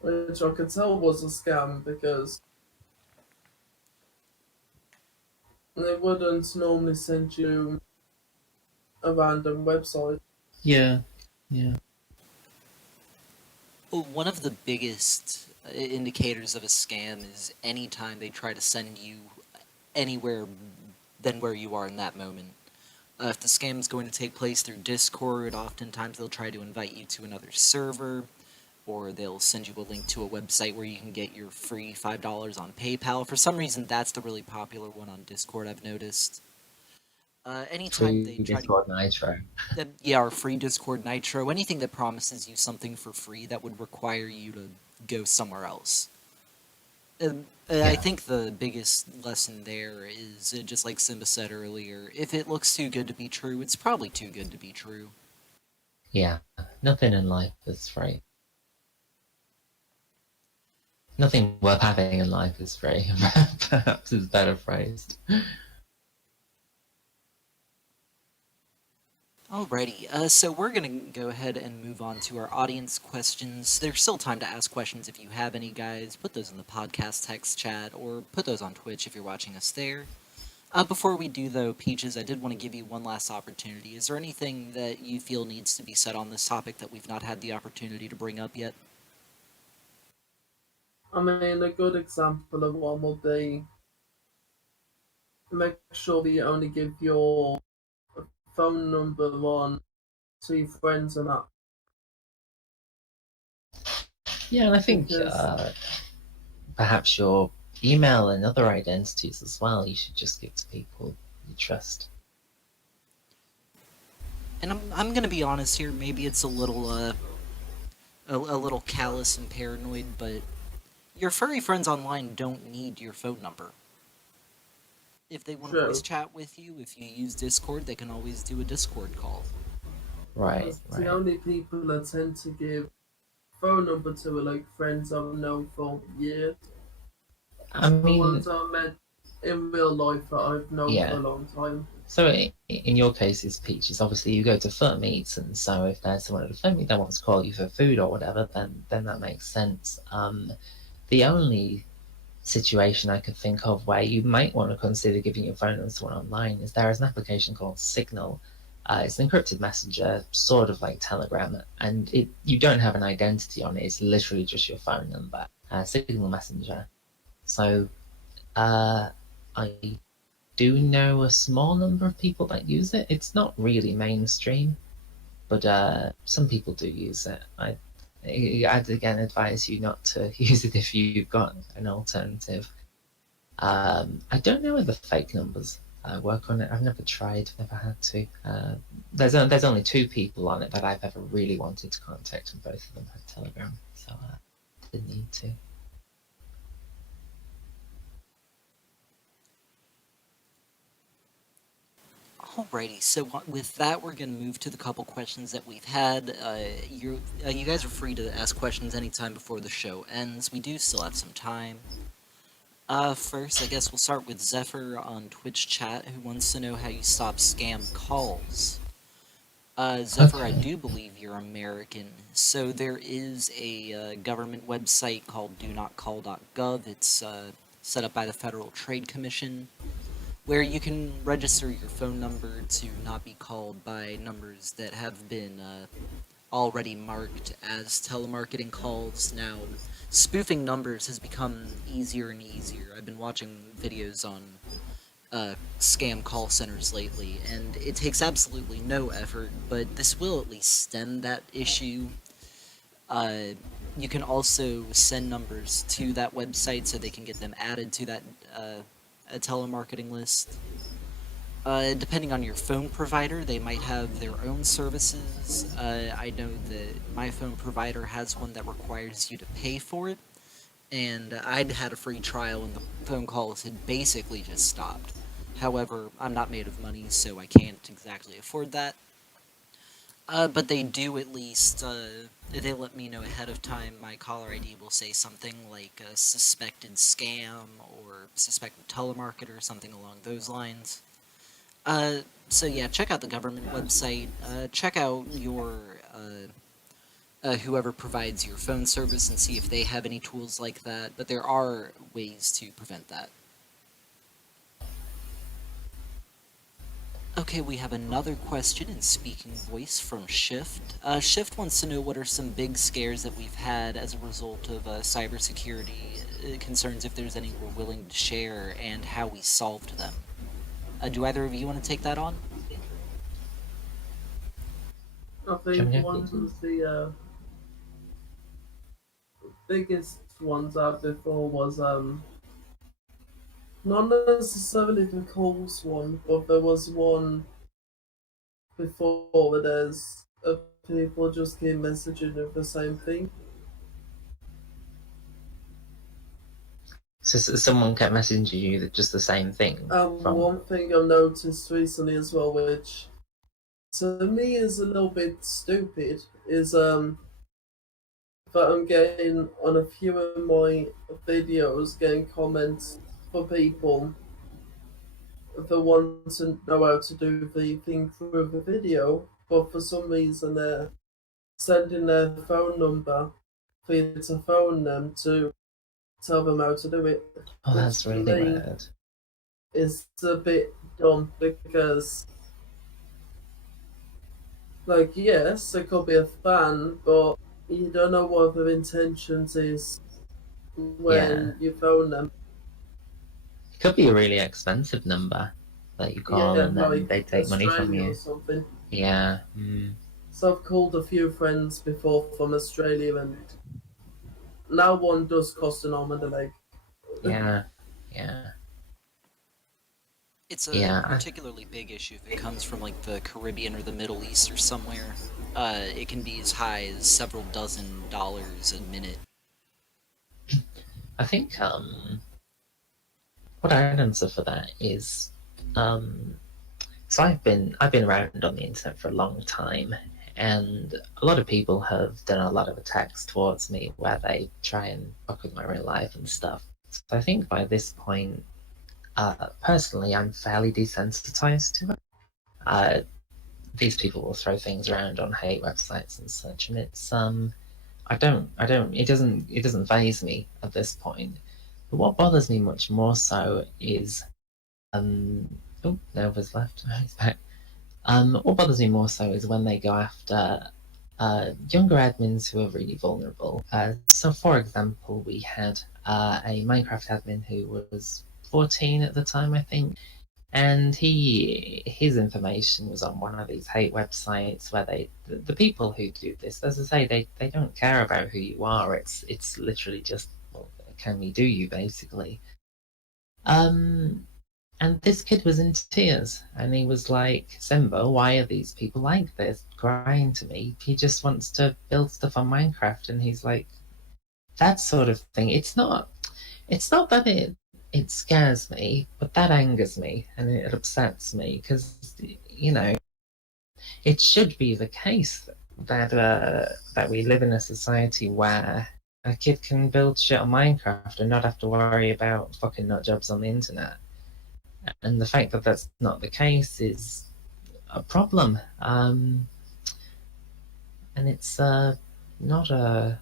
which I could tell was a scam because they wouldn't normally send you a random website. Yeah, yeah. Well, one of the biggest indicators of a scam is anytime they try to send you anywhere than where you are in that moment. If the scam is going to take place through Discord, oftentimes they'll try to invite you to another server, or they'll send you a link to a website where you can get your free $5 on PayPal. For some reason, that's the really popular one on Discord, I've noticed. Anytime Free they try to Discord Nitro. yeah, our free Discord Nitro, anything that promises you something for free that would require you to go somewhere else. I Yeah, think the biggest lesson there is just like Simba said earlier, if it looks too good to be true, it's probably too good to be true. yeah. Nothing in life is free. Nothing worth having in life is free. Perhaps is better phrased. Alrighty, so we're gonna go ahead and move on to our audience questions. There's still time to ask questions if you have any, guys. Put those in the podcast text chat, or put those on Twitch if you're watching us there. Before we do, though, Peaches, I did want to give you one last opportunity. Is there anything that you feel needs to be said on this topic that we've not had the opportunity to bring up yet? I mean, a good example of one would be make sure that you only give your phone number on to your friends and that. Yeah, and I think Because, perhaps your email and other identities as well, you should just give to people you trust. And I'm gonna be honest here. Maybe it's a little a little callous and paranoid, but your furry friends online don't need your phone number. If they want to voice true. chat with you, if you use Discord, they can always do a Discord call. Right, Because the right. only people that tend to give phone number to are like friends I've known for years. I The mean, ones I met in real life that I've known for yeah. a long time. So in your case, it's Peaches. Obviously, you go to fur meets, and so if there's someone at a fur meet that wants to call you for food or whatever, then that makes sense. The only situation I could think of where you might want to consider giving your phone number to someone online is there is an application called Signal. It's an encrypted messenger, sort of like Telegram, and you don't have an identity on it. It's literally just your phone number. Signal Messenger. So uh, I do know a small number of people that use it. It's not really mainstream, but some people do use it. I'd again advise you not to use it if you've got an alternative. I don't know whether fake numbers work on it. I've never tried, never had to. There's only two people on it that I've ever really wanted to contact, and both of them had Telegram, so didn't need to. Alrighty, so with that, we're going to move to the couple questions that we've had. You guys are free to ask questions anytime before the show ends. We do still have some time. First, I guess we'll start with Zephyr on Twitch chat, who wants to know how you stop scam calls. Zephyr, I Okay. do believe you're American, so there is a government website called donotcall.gov. It's set up by the Federal Trade Commission, where you can register your phone number to not be called by numbers that have been already marked as telemarketing calls. Now, spoofing numbers has become easier and easier. I've been watching videos on scam call centers lately, and it takes absolutely no effort, but this will at least stem that issue. Uh, you can also send numbers to that website so they can get them added to that a telemarketing list. Depending on your phone provider, they might have their own services. I know that my phone provider has one that requires you to pay for it, and I'd had a free trial and the phone calls had basically just stopped. However, I'm not made of money, so I can't exactly afford that. But they do at least, they let me know ahead of time. My caller ID will say something like a suspected scam or suspected telemarketer, something along those lines. So yeah, check out the government website. Check out your whoever provides your phone service and see if they have any tools like that. But there are ways to prevent that. Okay, we have another question in speaking voice from Shift. Shift wants to know what are some big scares that we've had as a result of cybersecurity concerns, if there's any we're willing to share, and how we solved them. Do either of you want to take that on? I think Can we one of the biggest ones out before was Not necessarily the calls one, but there was one before where there's people just keep messaging of the same thing. So someone kept messaging you that just the same thing from. One thing I've noticed recently as well, which to me is a little bit stupid, is that I'm getting on a few of my videos getting comments for people that want to know how to do the thing through the video, but for some reason they're sending their phone number for you to phone them to tell them how to do it. Oh, Which that's for really me weird. is a bit dumb because, like, yes, it could be a fan, but you don't know what their intentions is Yeah. when you phone them. It could be a really expensive number that you call Yeah, and then like they take money from Australia or you. something. Yeah. So I've called a few friends before from Australia, and now one does cost an arm and a leg. Yeah. Yeah. It's a Yeah. particularly big issue if it comes from like the Caribbean or the Middle East or somewhere. It can be as high as several dozen dollars a minute. I think what I'd answer for that is so I've been around on the internet for a long time, and a lot of people have done a lot of attacks towards me where they try and fuck with my real life and stuff. So I think by this point, personally, I'm fairly desensitized to it. Uh, these people will throw things around on hate websites and such, and it's it doesn't faze me at this point. But what bothers me much more so is oh, Nova's left. He's back. What bothers me more so is when they go after younger admins who are really vulnerable. So, for example, we had a Minecraft admin who was 14 at the time, I think, and his information was on one of these hate websites where the people who do this, as I say, they don't care about who you are. It's literally just, well, can we do you basically. Um, and this kid was in tears, and he was like, Simba, why are these people like this? Crying to me. He just wants to build stuff on Minecraft, and he's like, that sort of thing. It's not that it scares me, but that angers me and it upsets me because it should be the case that we live in a society where a kid can build shit on Minecraft and not have to worry about fucking nut jobs on the internet. And the fact that that's not the case is a problem. And it's not not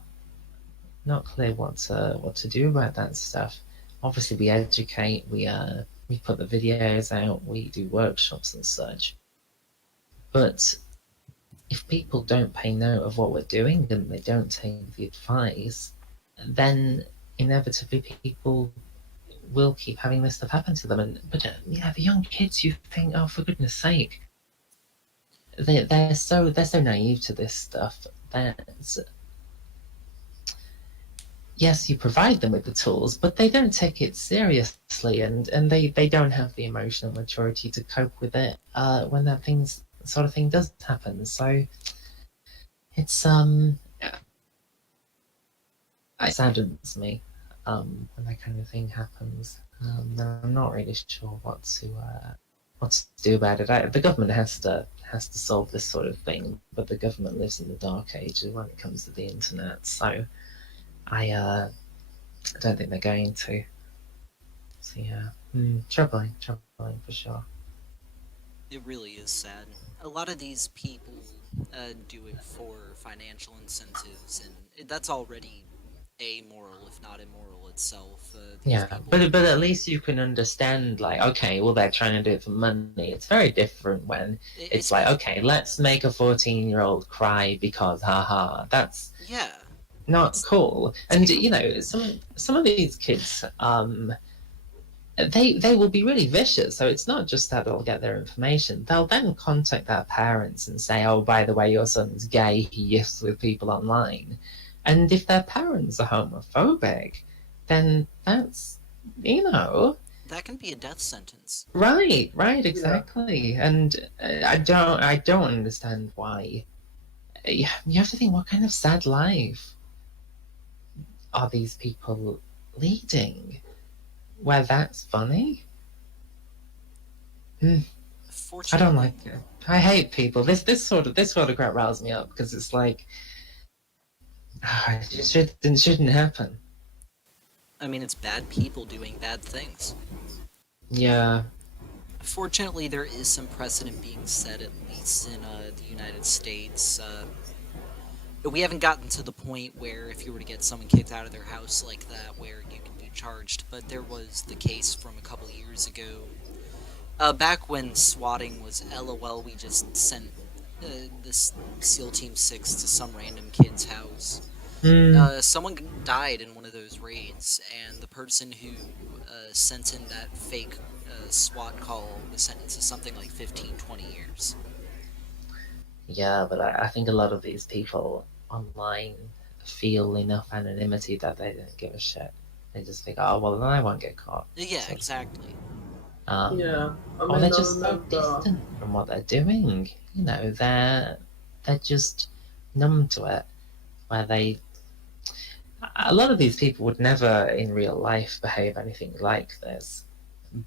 clear what to do about that stuff. Obviously, we educate, we put the videos out, we do workshops and such. But if people don't pay note of what we're doing and they don't take the advice, then inevitably people will keep having this stuff happen to them. But yeah, the young kids, you think, oh, for goodness sake, they're so naive to this stuff that yes, you provide them with the tools, but they don't take it seriously, and they don't have the emotional maturity to cope with it when that sort of thing does happen. So it's it saddens me when that kind of thing happens. And I'm not really sure what to do about it. The government has to solve this sort of thing, but the government lives in the dark ages when it comes to the internet. So I don't think they're going to. So yeah, troubling for sure. It really is sad. A lot of these people do it for financial incentives, and that's already amoral, if not immoral itself. These Yeah, people. but at least you can understand, like, okay, well, they're trying to do it for money. It's very different when it's like, Especially, okay, let's make a 14-year-old cry because haha, that's yeah, not it's cool. And take a some of these kids they will be really vicious. So it's not just that they'll get their information. They'll then contact their parents and say, "Oh, by the way, your son's gay. He yiffs with people online." And if their parents are homophobic, then that's That can be a death sentence. Right, right, Yeah. exactly. And I don't understand why. You have to think, what kind of sad life are these people leading? Where that's funny? Hmm, I don't Fortunately, like it. I hate people. This sort of crap riles me up because it's like, it shouldn't happen. I mean, it's bad people doing bad things. Yeah. Fortunately, there is some precedent being set, at least in the United States. We haven't gotten to the point where if you were to get someone kicked out of their house like that, where you can be charged, but there was the case from a couple years ago. Back when swatting was LOL, we just sent this SEAL Team 6 to some random kid's house. Hmm. Someone died in one of those raids, and the person who sent in that fake SWAT call was sentenced to something like 15, 20 years. Yeah, but I think a lot of these people online feel enough anonymity that they don't give a shit. They just think, oh well, then I won't get caught, Yeah, sort of thing. exactly. Yeah. I Or they're mean, I just so remember. distant from what they're doing. They're just numb to it. Where a lot of these people would never in real life behave anything like this,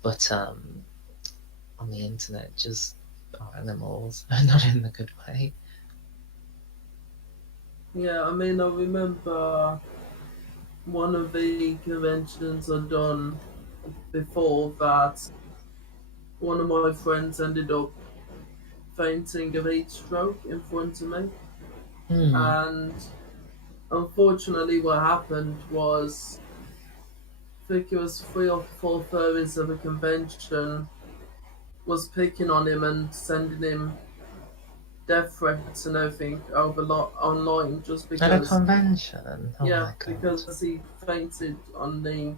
but on the internet just are animals, not in the good way. Yeah, I mean, I remember one of the conventions I'd done before that one of my friends ended up fainting of heat stroke in front of me. Hmm. And unfortunately, what happened was, I think it was 3 or 4 furries of a convention was picking on him and sending him death threats and everything over online just At a because, convention. Oh yeah, my god. because he fainted on the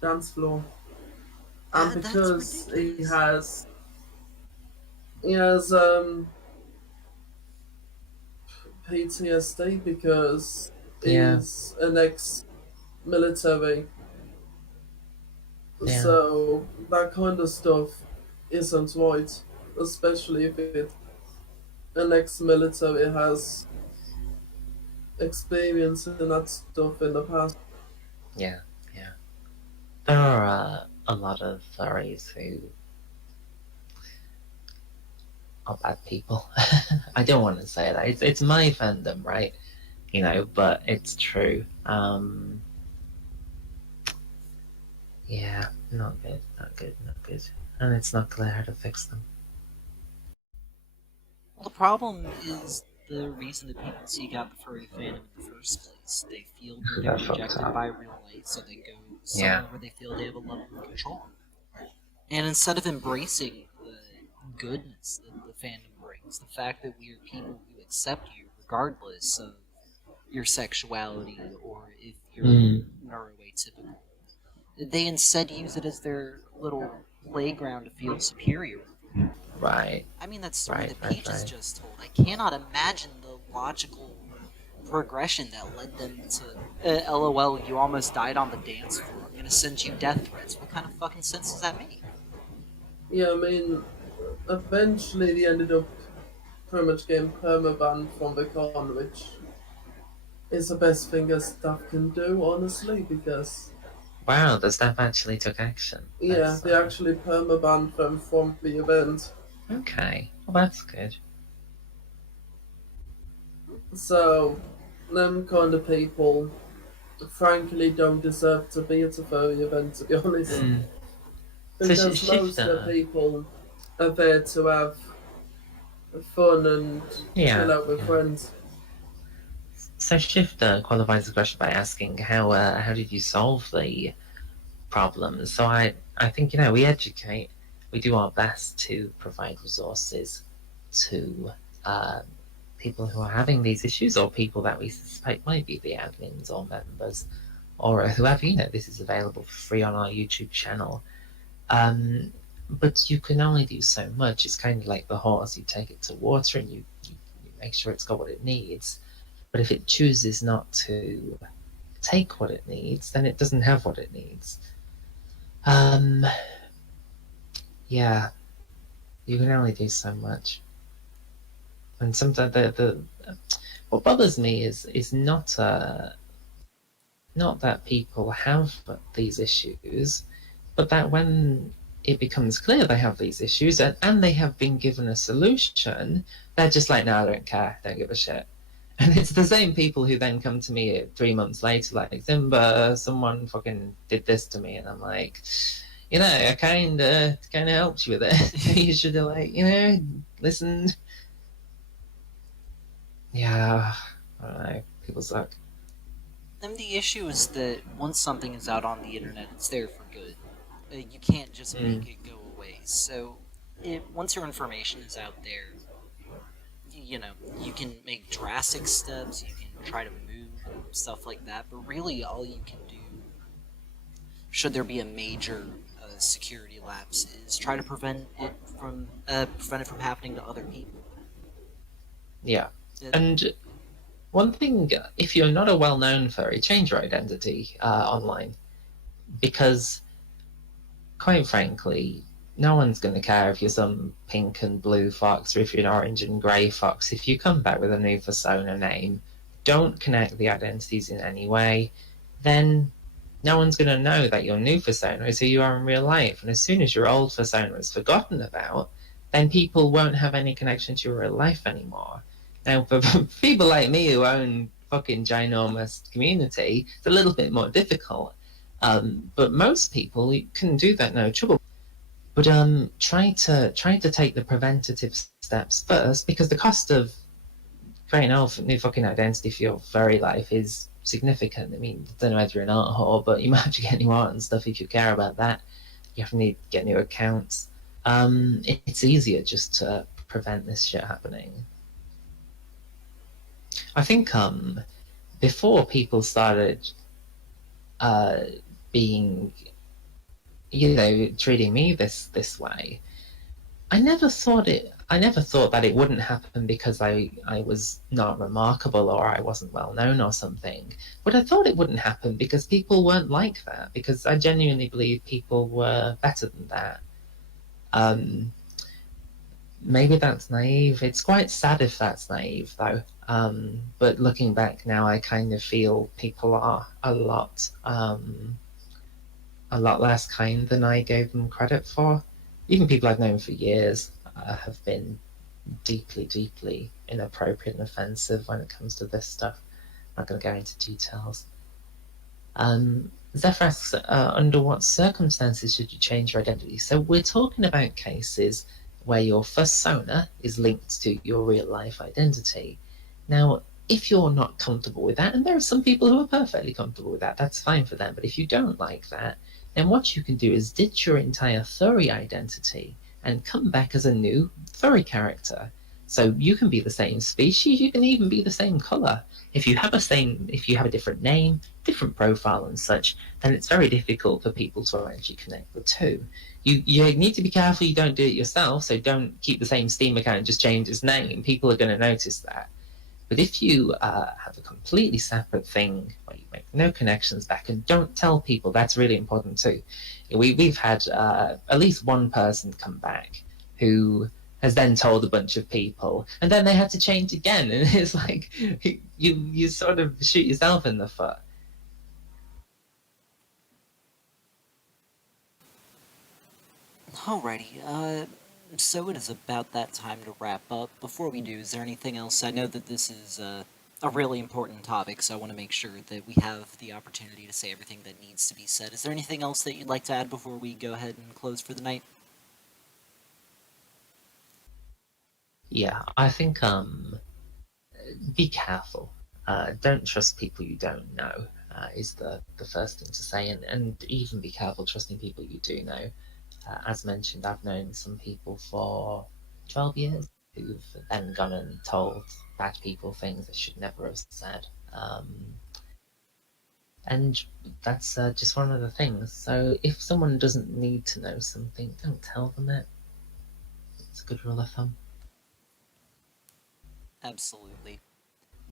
dance floor, and That's because ridiculous. he has PTSD because Yeah, he's an ex-military, yeah, so that kind of stuff isn't right, especially if an ex-military has experience in that stuff in the past. yeah, yeah. There are a lot of furries who are bad people. I don't want to say that. It's my fandom, right? But it's true. Yeah, not good, not good, not good. And it's not clear how to fix them. Well, the problem is the reason that people seek out the furry fandom in the first place. They feel that they're They're fucked rejected up. by real life, so they go Yeah. somewhere where they feel they have a level of control. And instead of embracing the goodness that the fandom brings, the fact that we are people who accept you regardless of your sexuality or if you're Mm, neuroatypical, they instead use it as their little playground to feel superior. right, I mean, that story right, that right, Peaches right. just told, I cannot imagine the logical progression that led them to LOL, you almost died on the dance floor. I'm gonna send you death threats. What kind of fucking sense does that make? Yeah, I mean, eventually they ended up pretty much getting permabanned from the con, which is the best thing a staff can do, honestly, because Wow, the staff actually took action. yeah, That's they actually permabanned them from the event. okay. Well, that's good. So, them kind of people, frankly, don't deserve to be at a furry event, to be honest, Mm. So because most of the Shifter. people are there to have fun and chill Yeah, out with yeah. friends. So Shifter qualifies the question by asking how did you solve the problem? So I think we educate, we do our best to provide resources to uh, people who are having these issues or people that we suspect might be the admins or members or whoever. This is available for free on our YouTube channel. Um, but you can only do so much. It's kind of like the horse. You take it to water and you make sure it's got what it needs. But if it chooses not to take what it needs, then it doesn't have what it needs. Um, yeah, you can only do so much. And sometimes the what bothers me is not that people have these issues, but that when it becomes clear they have these issues and they have been given a solution, they're just like, no, I don't care, don't give a shit. And it's the same people who then come to me 3 months later, like, Zimba, someone fucking did this to me. And I'm like, I kind of helped you with it. You should have, like, listened. Yeah, I don't know. People suck. And the issue is that once something is out on the internet, it's there for good. You can't just Mm, make it go away. So, once your information is out there, you know, you can make drastic steps, you can try to move and stuff like that, but really all you can do, should there be a major security lapse, is try to prevent it from happening to other people. yeah. It, And one thing, if you're not a well-known furry, change your identity online, because quite frankly, no one's going to care if you're some pink and blue fox or if you're an orange and grey fox. If you come back with a new persona name, don't connect the identities in any way, then no one's going to know that your new persona is who you are in real life. And as soon as your old persona is forgotten about, then people won't have any connection to your real life anymore. Now, for people like me who own fucking ginormous community, it's a little bit more difficult. But most people can do that no trouble. But try to take the preventative steps first, because the cost of creating a new fucking identity for your furry life is significant. I mean, I don't know whether you're an art whore, but you might have to get new art and stuff if you care about that. You have to need to get new accounts. It's easier just to prevent this shit happening. I think before people started uh, being, treating me this way, I never thought that it wouldn't happen because I was not remarkable or I wasn't well known or something. But I thought it wouldn't happen because people weren't like that. Because I genuinely believe people were better than that. Um, Maybe that's naive. It's quite sad if that's naive, though. But looking back now, I kind of feel people are a lot less kind than I gave them credit for. Even people I've known for years have been deeply, deeply inappropriate and offensive when it comes to this stuff. I'm not going to go into details. Zephyr asks, under what circumstances should you change your identity? So we're talking about cases where your persona is linked to your real life identity. Now, if you're not comfortable with that, and there are some people who are perfectly comfortable with that, that's fine for them. But if you don't like that, then what you can do is ditch your entire furry identity and come back as a new furry character. So you can be the same species, you can even be the same color. If you have a different name, different profile and such, then it's very difficult for people to actually connect the two. You need to be careful you don't do it yourself, so don't keep the same Steam account and just change its name. People are going to notice that. But if you have a completely separate thing where you make no connections back and don't tell people, that's really important too. We've had at least one person come back who has then told a bunch of people, and then they had to change again, and it's like you sort of shoot yourself in the foot. Alrighty, so it is about that time to wrap up. Before we do, is there anything else? I know that this is a really important topic, so I want to make sure that we have the opportunity to say everything that needs to be said. Is there anything else that you'd like to add before we go ahead and close for the night? Yeah, I think be careful. Don't trust people you don't know. Is the first thing to say, and even be careful trusting people you do know. As mentioned, I've known some people for 12 years who've then gone and told bad people things they should never have said. And that's just one of the things. So if someone doesn't need to know something, don't tell them it. It's a good rule of thumb. Absolutely.